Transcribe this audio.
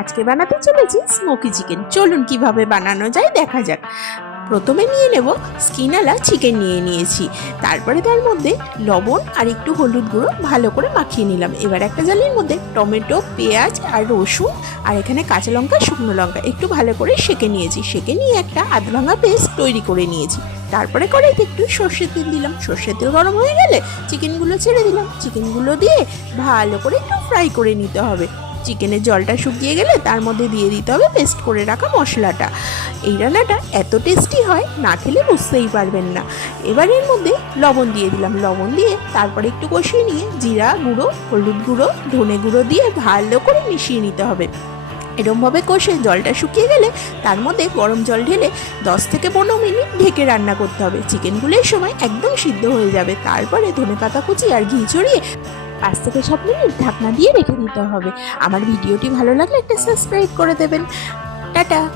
আজকে বানাতে চলেছি স্মোকি চিকেন। চলুন কিভাবে বানানো যায় দেখা যাক। প্রথমে নিয়ে নেব স্কিনওয়ালা চিকেন নিয়েছি। তারপরে তার মধ্যে লবণ আর একটু হলুদ গুঁড়ো ভালো করে মাখিয়ে নিলাম। এবার একটা জালির মধ্যে টমেটো, পেঁয়াজ আর রসুন আর এখানে কাঁচা লঙ্কা, শুকনো লঙ্কা একটু ভালো করে সেঁকে নিয়েছি। সেঁকে নিয়ে একটা আধ ভাঙা পেস্ট তৈরি করে নিয়েছি। তারপরে কড়াইতে একটু সর্ষের তেল দিলাম। সর্ষের তেল গরম হয়ে গেলে চিকেনগুলো ছেড়ে দিলাম। চিকেনগুলো দিয়ে ভালো করে একটু ফ্রাই করে নিতে হবে। চিকেনের জলটা শুকিয়ে গেলে তার মধ্যে দিয়ে দিতে হবে পেস্ট করে রাখা মশলাটা। এই রান্নাটা এত টেস্টি হয়, না খেলে বুঝতেই পারবেন না। এবার এর মধ্যে লবণ দিয়ে দিলাম। লবণ দিয়ে তারপরে একটু কষিয়ে নিয়ে জিরা গুঁড়ো, হলুদ গুঁড়ো, ধনে গুঁড়ো দিয়ে ভালো করে মিশিয়ে নিতে হবে। এরমভাবে কষে জলটা শুকিয়ে গেলে তার মধ্যে গরম জল ঢেলে 10 থেকে 15 মিনিট ঢেকে রান্না করতে হবে। চিকেনগুলো এই সময় একদম সিদ্ধ হয়ে যাবে। তারপরে ধনেপাতা কুচি আর ঘি ছড়িয়ে 5 থেকে 7 মিনিট ঢাকনা দিয়ে রেখে দিতে হবে। আমার ভিডিওটি ভালো লাগলে একটা সাবস্ক্রাইব করে দেবেন। টাটা।